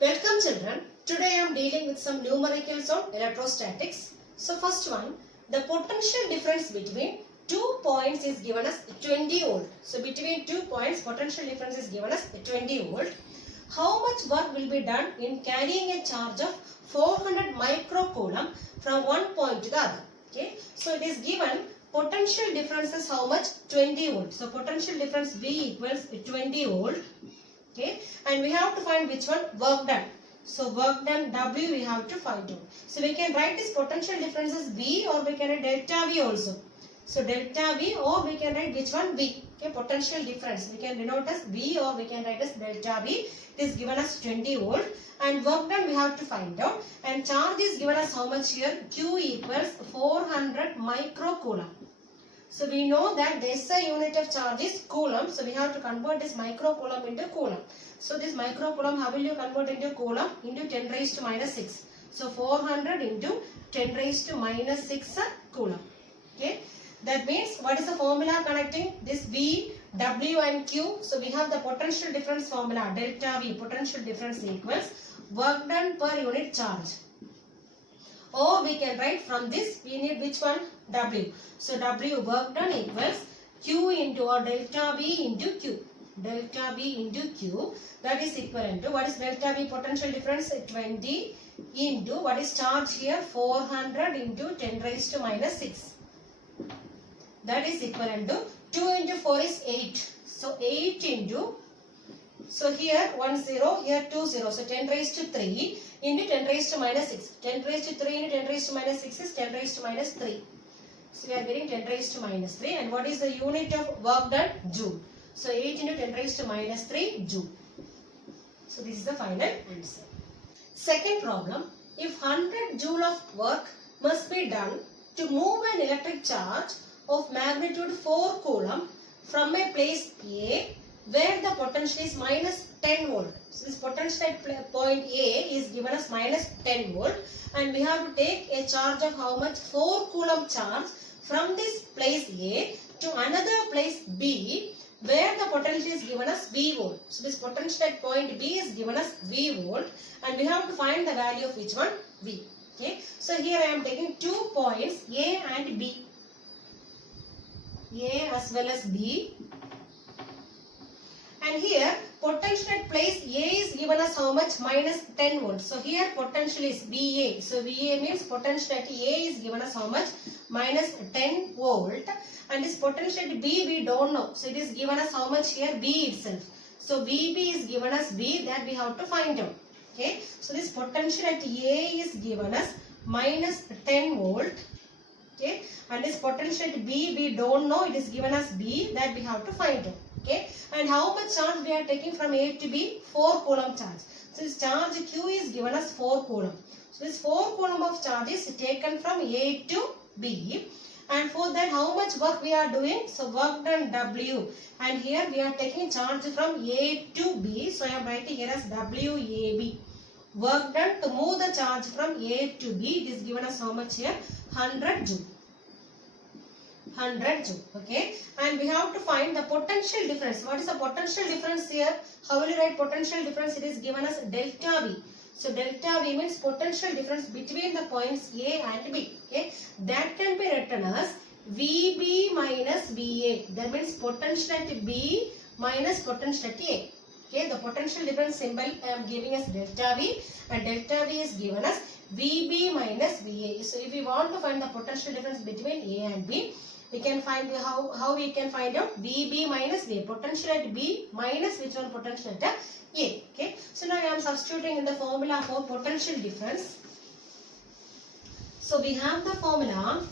Welcome children. Today I am dealing with some numericals on electrostatics. So first one, the potential difference between 2 points is given as 20 volt. So between 2 points potential difference is given as 20 volt. How much work will be done in carrying a charge of 400 microcoulomb from one point to the other? Okay. So it is given potential difference is how much? 20 volt. So potential difference V equals 20 volt. Okay, and we have to find which one? Work done. So work done W we have to find out. So we can write this potential difference as V, or we can write delta V also. So delta V, or we can write which one? V. Okay, potential difference we can denote as V, or we can write as delta V. It is given as 20 volt, and work done we have to find out, and charge is given as how much here? Q equals 400 microcoulomb. So we know that the SI unit of charge is coulomb. So we have to convert this microcoulomb into coulomb. So this microcoulomb, how will you convert into coulomb? Into 10 raised to minus 6. So 400 into 10 raised to minus 6 coulomb. Okay. That means what is the formula connecting this V, W and Q? So we have the potential difference formula. Delta V, potential difference equals work done per unit charge. Or we can write from this, we need which one? W. So W work done equals Q into, or delta V into Q. Delta V into Q, that is equivalent to, what is delta V potential difference? 20 into, what is charge here? 400 into 10 raised to minus 6. That is equivalent to 2 into 4 is 8. So 8 into, so here 1 0, here 2 0. So 10 raised to 3 into 10 raised to minus 6. 10 raised to 3 into 10 raised to minus 6 is 10 raised to minus 3. So we are getting 10 raised to minus 3. And what is the unit of work done? Joule. So 8 into 10 raised to minus 3 joule. So this is the final answer. Second problem. If 100 joule of work must be done to move an electric charge of magnitude 4 coulomb from a place A where the potential is minus 10 volt. So this potential at point A is given as minus 10 volt, and we have to take a charge of how much? 4 coulomb charge from this place A to another place B where the potential is given as V volt. So this potential at point B is given as V volt, and we have to find the value of which one? V. Okay. So here I am taking 2 points A and B. A as well as B. And here potential at place A is given as how much? Minus 10 volts. So here potential is VA. So VA means potential at A is given as how much? Minus 10 volt. And this potential at B we don't know. So it is given as how much here? B itself. So VB is given as B, that we have to find out. Okay. So this potential at A is given as minus 10 volt. Okay. And this potential at B we don't know. It is given as B, that we have to find out. Okay, and how much charge we are taking from A to B? 4 coulomb charge. So this charge Q is given as 4 coulomb. So this 4 coulomb of charge is taken from A to B, and for that how much work we are doing? So work done W, and here we are taking charge from A to B. So I am writing here as WAB. Work done to move the charge from A to B, it is given as how much here? 100 joule. 100 joule. Okay, and we have to find the potential difference. What is the potential difference here? How will you write potential difference? It is given as delta V. So delta V means potential difference between the points A and B. Okay, that can be written as VB minus VA. That means potential at B minus potential at A. Okay, the potential difference symbol I am giving as delta V, and delta V is given as VB minus VA. So if we want to find the potential difference between A and B, we can find how we can find out VB minus VA. Potential at B minus which one? Potential at A. Okay. So now I am substituting in the formula for potential difference. So we have the formula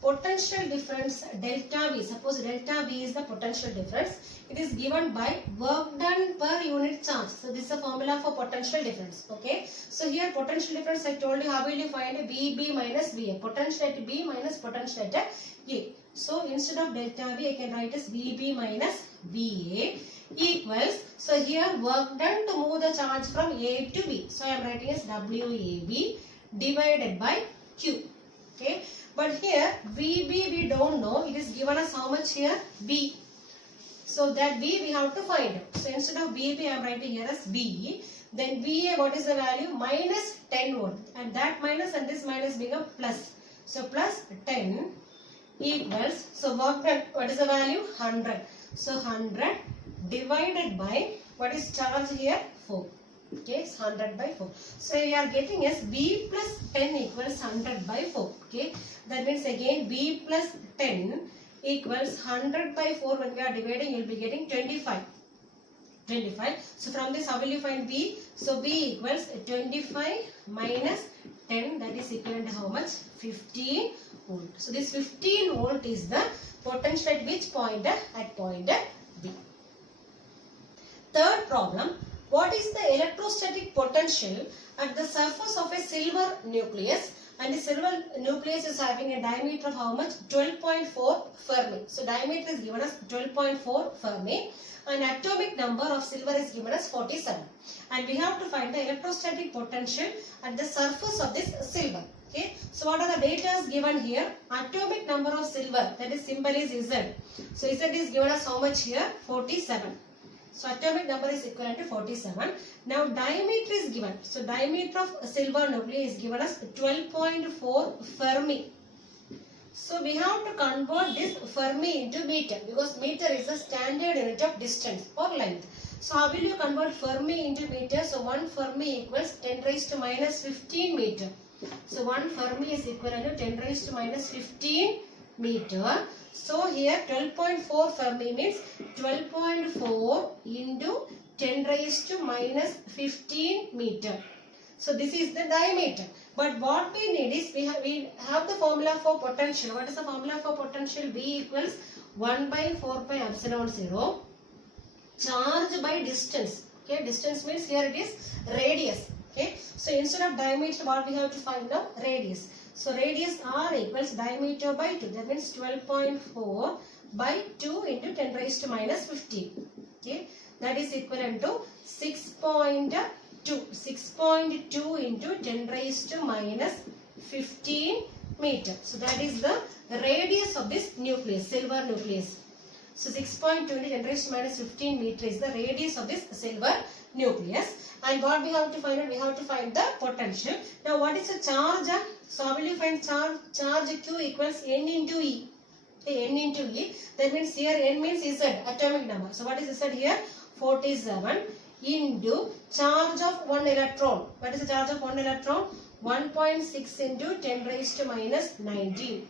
potential difference delta V. Suppose delta V is the potential difference. It is given by work done per unit charge. So this is the formula for potential difference. Okay. So here potential difference I told you, how will you find VB minus VA? Potential at B minus potential at A. So instead of delta V I can write as VB minus VA equals, so here work done to move the charge from A to B. So I am writing as WAB divided by Q. Okay. But here VB we don't know. It is given as how much here? B. So that B we have to find out. So instead of BB I am writing here as B. Then VA, what is the value? Minus 10 volt. And that minus and this minus become plus. So plus 10 equals, so what is the value? 100. So 100 divided by, what is charge here? 4. Okay, it's 100 by 4. So we are getting as B plus 10 equals 100 by 4. Okay, that means again B plus 10 equals 100 by 4. When we are dividing, you will be getting 25. 25. So from this, how will you find B? So B equals 25 minus 10. That is equivalent to how much? 15 volt. So this 15 volt is the potential at which point? At point B. Third problem. What is the electrostatic potential at the surface of a silver nucleus? And the silver nucleus is having a diameter of how much? 12.4 Fermi. So diameter is given as 12.4 Fermi. And atomic number of silver is given as 47. And we have to find the electrostatic potential at the surface of this silver. Okay. So what are the data given here? Atomic number of silver, that is symbol is Z. So Z is given as how much here? 47. So atomic number is equivalent to 47. Now diameter is given. So diameter of silver nuclei is given as 12.4 Fermi. So we have to convert this Fermi into meter, because meter is the standard unit of distance or length. So how will you convert Fermi into meter? So 1 Fermi equals 10 raised to minus 15 meter. So 1 Fermi is equivalent to 10 raised to minus 15 meter. So here 12.4 Fermi means 12.4 into 10 raised to minus 15 meter. So this is the diameter. But what we need is, we have the formula for potential. What is the formula for potential? B equals 1 by 4 pi epsilon 0. Charge by distance. Okay, distance means here it is radius. Okay, so instead of diameter, what we have to find now? Radius. So radius R equals diameter by 2. That means 12.4 by 2 into 10 raised to minus 15. Okay, that is equivalent to 6.2. 6.2 into 10 raised to minus 15 meter. So that is the radius of this nucleus, silver nucleus. So 6.2 into 10 raised to minus 15 meter is the radius of this silver nucleus. And what we have to find out? We have to find the potential. Now what is the charge? So how will you find charge? Charge Q equals N into E. Okay, N into E. That means here N means Z, atomic number. So what is Z here? 47 into charge of 1 electron. What is the charge of 1 electron? 1.6 into 10 raised to minus 19.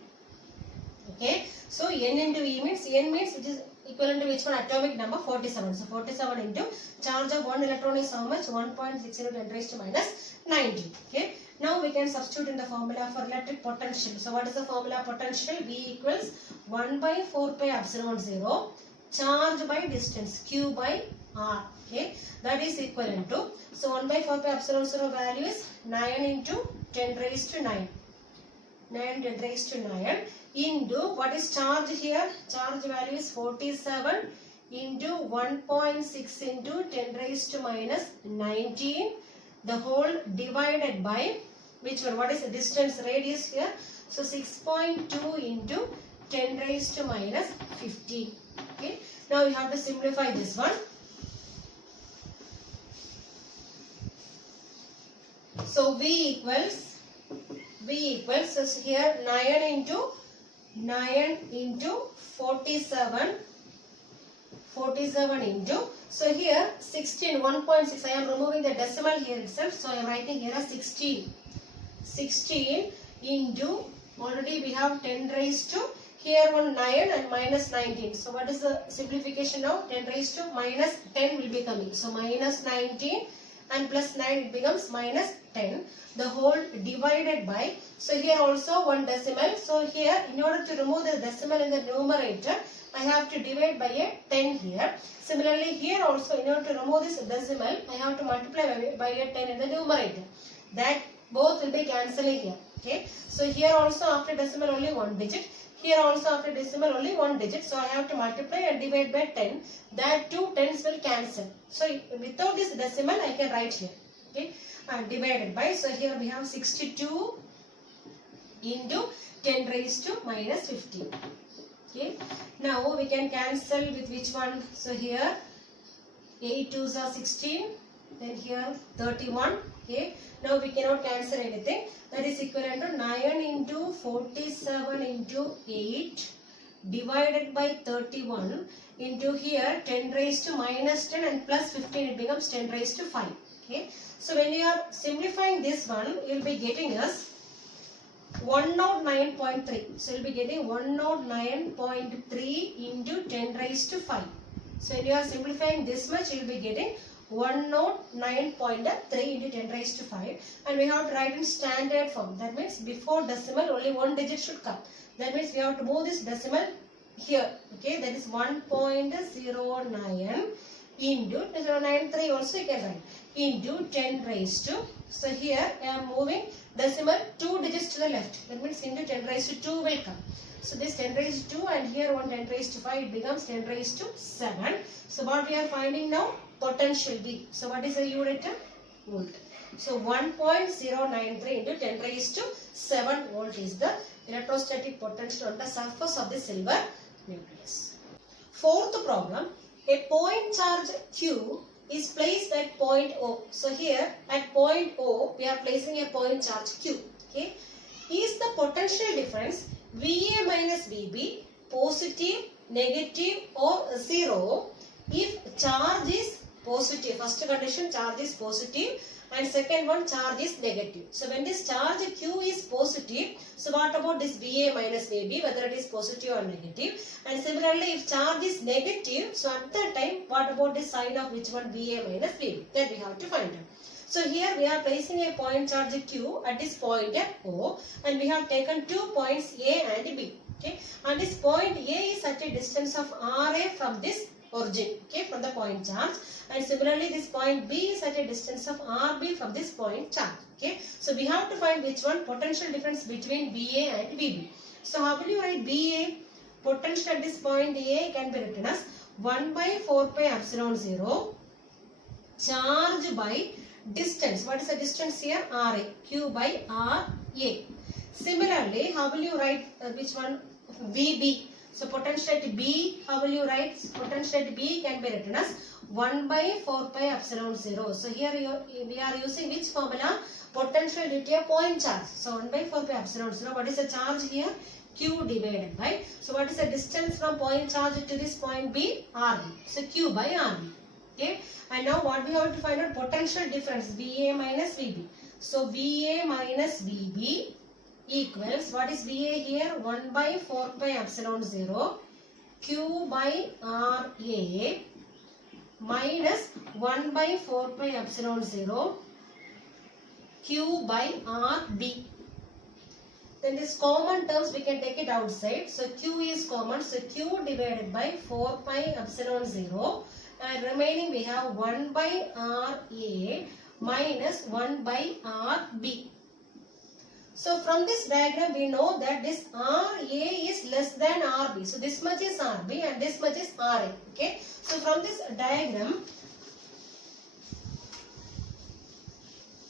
Okay. So N into E means, N means it is equivalent to which one? Atomic number 47. So 47 into charge of 1 electron is how much? 1.6 into 10 raised to minus 19. Okay. Now we can substitute in the formula for electric potential. So what is the formula potential? V equals 1 by 4 pi epsilon 0. Charge by distance Q by R. Okay, that is equivalent to, so 1 by 4 pi epsilon 0 value is 9 into 10 raised to 9. 9 10 raised to 9 into, what is charge here? Charge value is 47 into 1.6 into 10 raised to minus 19. The whole divided by, which one? What is the distance, radius here? So 6.2 into 10 raised to minus 15. Okay, now we have to simplify this one. So V equals, so here 9 into 47 into, so here 16, 1.6, I am removing the decimal here itself, so I am writing here as 16 into, already we have 10 raised to, here one 9 and minus 19. So what is the simplification now? 10 raised to minus 10 will be coming. So minus 19 and plus 9 it becomes minus 10. The whole divided by, so here also one decimal. So here, in order to remove the decimal in the numerator, I have to divide by a 10 here. Similarly here also, in order to remove this decimal, I have to multiply by a 10 in the numerator. That both will be cancelling here. Okay. So here also after decimal only one digit. Here also after decimal only one digit. So I have to multiply and divide by 10. That two tens will cancel. So without this decimal I can write here. Okay. And divided by. So here we have 62 into 10 raised to minus 15. Okay. Now we can cancel with which one? So here 8 2s are 16. Then here 31. Okay. Now we cannot cancel anything. That is equivalent to 9 into 47 into 8 divided by 31 into here 10 raised to minus 10 and plus 15, it becomes 10 raised to 5. Okay. So when you are simplifying this one, you will be getting us 109.3. So you will be getting 109.3 into 10 raised to 5. So when you are simplifying this much, you will be getting 109.3 into 10 raised to 5. And we have to write in standard form. That means before decimal only one digit should come. That means we have to move this decimal here. Okay, that is 1.09 into 0.93 also you can write into 10 raised to. So here I am moving decimal 2 digits to the left. That means into 10 raised to 2 will come. So this 10 raised to 2 and here 10 raised to 5, it becomes 10 raised to 7. So what we are finding now? Potential V. So what is the unit? Volt. So 1.093 into 10 raised to 7 volt is the electrostatic potential on the surface of the silver nucleus. Fourth problem. A point charge Q is placed at point O. So here at point O we are placing a point charge Q. Okay. Is the potential difference VA minus VB positive, negative or 0 if charge is positive? First condition, charge is positive, and second one, charge is negative. So when this charge Q is positive, so what about this VA minus VB, whether it is positive or negative? And similarly, if charge is negative, so at that time, what about the sign of which one, VA minus VB? That we have to find out. So here we are placing a point charge Q at this point O, and we have taken 2 points A and B. Okay, and this point A is at a distance of RA from this origin, okay, from the point charge, and similarly this point B is at a distance of RB from this point charge. Okay, so we have to find which one, potential difference between VA and VB. So how will you write VA? Potential at this point A can be written as 1 by 4 pi epsilon 0 charge by distance. What is the distance here? RA. Q by RA. Similarly, how will you write which one? VB. So potential at B, how will you write? Potential at B can be written as 1 by 4 pi epsilon 0. So here we are using which formula? Potential due to a point charge. So 1 by 4 pi epsilon 0. What is the charge here? Q divided by. So what is the distance from point charge to this point B? RB. So Q by RB. Okay. And now what we have to find out? Potential difference, VA minus VB. So VA minus VB equals, what is VA here? 1 by 4 pi epsilon 0 Q by RA minus 1 by 4 pi epsilon 0 Q by RB. Then this common terms we can take it outside. So Q is common. So Q divided by 4 pi epsilon 0. And remaining we have 1 by RA minus 1 by RB. So from this diagram we know that this RA is less than RB. So this much is RB and this much is RA. Okay. So from this diagram,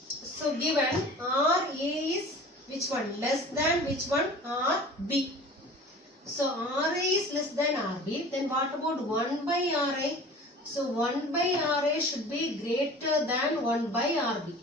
so given RA is which one? Less than which one? RB. So RA is less than RB. Then what about 1 by RA? So 1 by RA should be greater than 1 by RB,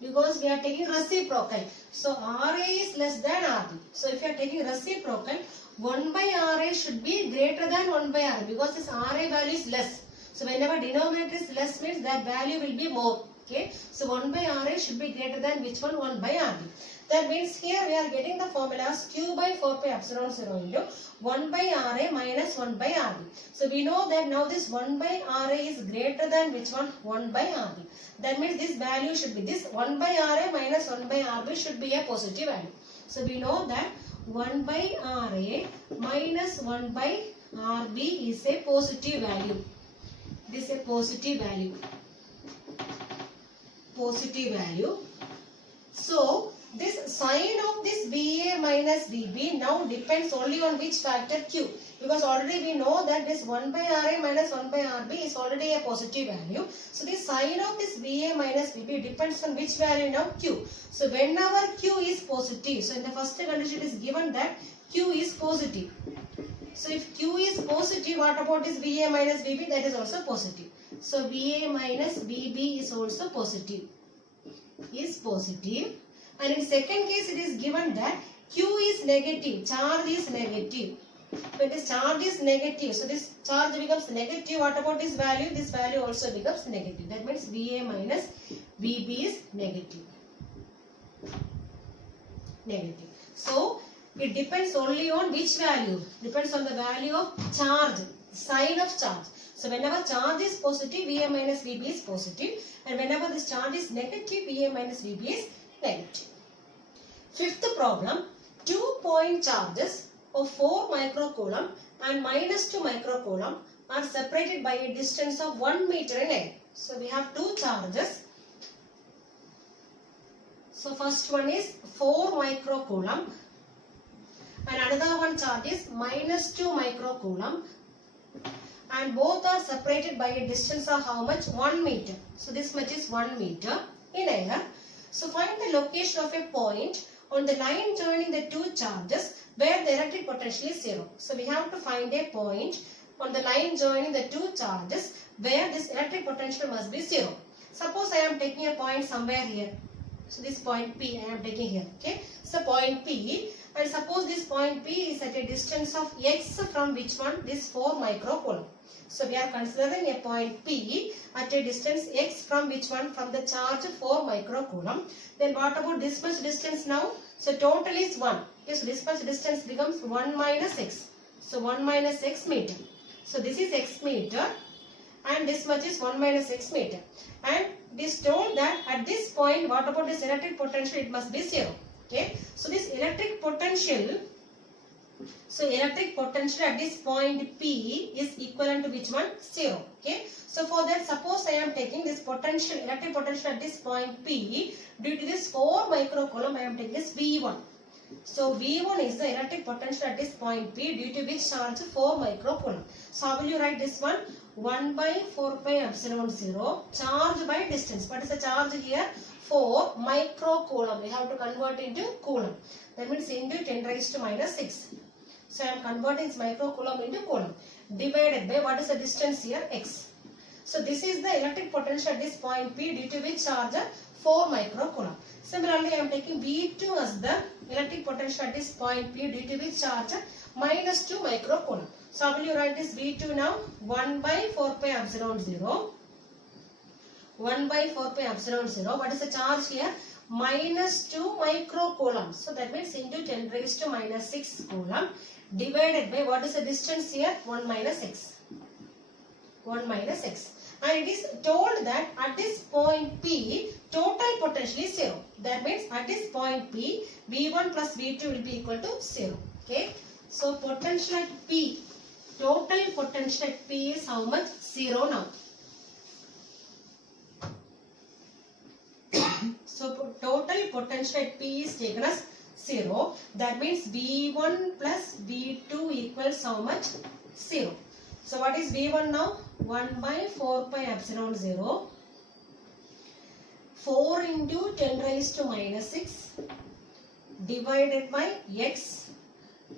because we are taking reciprocal. So RA is less than RB. So if you are taking reciprocal, 1 by RA should be greater than 1 by RB, because this RA value is less. So whenever denominator is less means that value will be more. Okay. So 1 by RA should be greater than which one? 1 by RB. That means here we are getting the formulas Q by 4 pi epsilon 0 into 1 by RA minus 1 by RB. So we know that now this 1 by RA is greater than which one? 1 by RB. That means this value should be this 1 by RA minus 1 by RB should be a positive value. So we know that 1 by RA minus 1 by RB is a positive value. This is a positive value. Positive value. So this sign of this VA minus VB now depends only on which factor? Q. Because already we know that this 1 by RA minus 1 by RB is already a positive value. So the sign of this VA minus VB depends on which value now? Q. So whenever Q is positive, so in the first condition it is given that Q is positive. So if Q is positive, what about this VA minus VB? That is also positive. So VA minus VB is also positive. Is positive. And in second case, it is given that Q is negative. Charge is negative. When this charge is negative, so this charge becomes negative. What about this value? This value also becomes negative. That means VA minus VB is negative. Negative. So it depends only on which value. Depends on the value of charge, sign of charge. So whenever charge is positive, VA minus VB is positive. And whenever this charge is negative, VA minus VB is negative. Fifth problem, 2-point charges of 4 microcoulomb and minus 2 microcoulomb are separated by a distance of 1 meter in air. So we have two charges. So first one is 4 microcoulomb and another one charge is minus 2 microcoulomb, and both are separated by a distance of how much? 1 meter. So this much is 1 meter in air. So find the location of a point on the line joining the two charges where the electric potential is 0. So we have to find a point on the line joining the two charges where this electric potential must be 0. Suppose I am taking a point somewhere here. So this point P I am taking here. Okay. So point P, and suppose this point P is at a distance of x from which one? This 4 microcoulomb. So we are considering a point P at a distance x from which one? From the charge 4 microcoulomb. Then what about this much distance now? So total is 1. Okay, so this much distance becomes 1 minus x. So 1 minus x meter. So this is x meter and this much is 1 minus x meter. And it is told that at this point, what about this electric potential? It must be 0. Okay, so this electric potential, at this point P is equivalent to which one? 0. Okay, so for that, suppose I am taking this potential, electric potential at this point P, due to this 4 microcoulomb, I am taking this V1. So V1 is the electric potential at this point P, due to which charge 4 microcoulomb. So how will you write this one? 1 by 4 pi epsilon 0, charge by distance. What is the charge here? 4 microcoulomb. We have to convert into coulomb. That means into 10 raised to minus 6. So I am converting this microcoulomb into coulomb. Divided by what is the distance here? X. So this is the electric potential at this point P, due to which charge 4 microcoulomb. Similarly, I am taking V2 as the electric potential at this point P, due to which charge minus 2 microcoulomb. So how will you write this V2 now? 1 by 4 pi epsilon 0. 1 by 4 pi epsilon 0. What is the charge here? Minus 2 microcoulomb. So that means into 10 raised to minus 6 coulomb, divided by what is the distance here? 1 minus x. 1 minus x. And it is told that at this point P, total potential is 0. That means at this point P, V1 plus V2 will be equal to 0. Okay. So potential at P, total potential at P is how much? 0 now. So total potential at P is taken as 0. That means V1 plus V2 equals how much? 0. So what is V1 now? 1 by 4 pi epsilon 0. 4 into 10 raised to minus 6 divided by x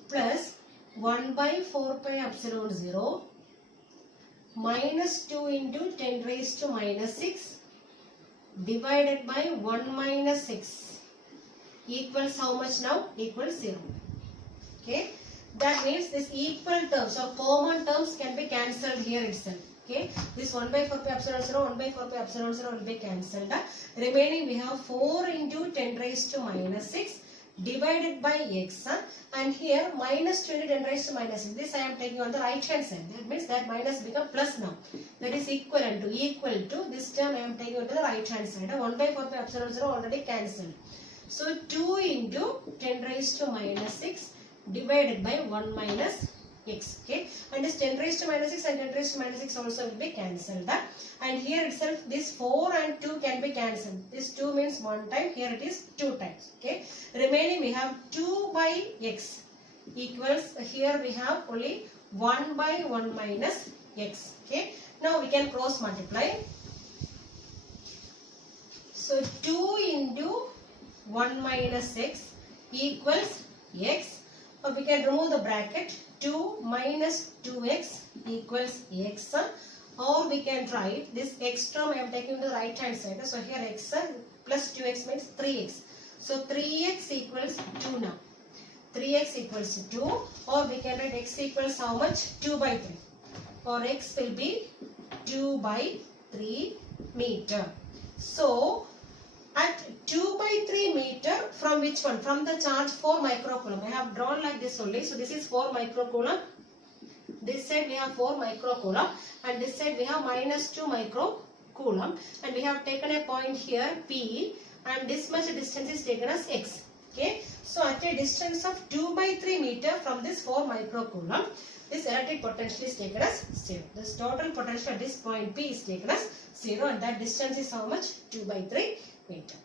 plus 1 by 4 pi epsilon 0 minus 2 into 10 raised to minus 6 divided by 1 minus 6 equals how much now? Equals 0. Okay. That means this equal terms or common terms can be cancelled here itself. Okay. This 1 by 4 pi epsilon 0, 1 by 4 pi epsilon 0 will be cancelled. Remaining we have 4 into 10 raised to minus 6 divided by x, and here minus 2 into 10 raised to minus 6. This I am taking on the right hand side. That means that minus become plus now. That is equal to this term I am taking on the right hand side. 1 by 4 pi epsilon 0 already cancelled. So 2 into 10 raised to minus 6 divided by 1 minus x. Okay, and this 10 raised to minus 6 and 10 raised to minus 6 also will be cancelled. And here itself this 4 and 2 can be cancelled. This 2 means 1 time, here it is 2 times. Okay, remaining we have 2 by x equals, here we have only 1 by 1 minus x. Okay, now we can cross multiply. So 2 into 1 minus x equals x. Or we can remove the bracket. 2 minus 2x equals x, or we can write this x term I am taking to the right hand side. So here x plus 2x means 3x. So 3x equals 2 now. 3x equals 2, or we can write x equals how much? 2 by 3. Or x will be 2 by 3 meter. So at 2 by 3 meter, from which one? From the charge 4 microcoulomb. I have drawn like this only. So this is 4 microcoulomb. This side we have 4 microcoulomb, and this side we have minus 2 microcoulomb, and we have taken a point here P, and this much distance is taken as x. Okay. So at a distance of 2 by 3 meter from this 4 microcoulomb, this electric potential is taken as 0. This total potential at this point P is taken as 0, and that distance is how much? 2 by 3 meter.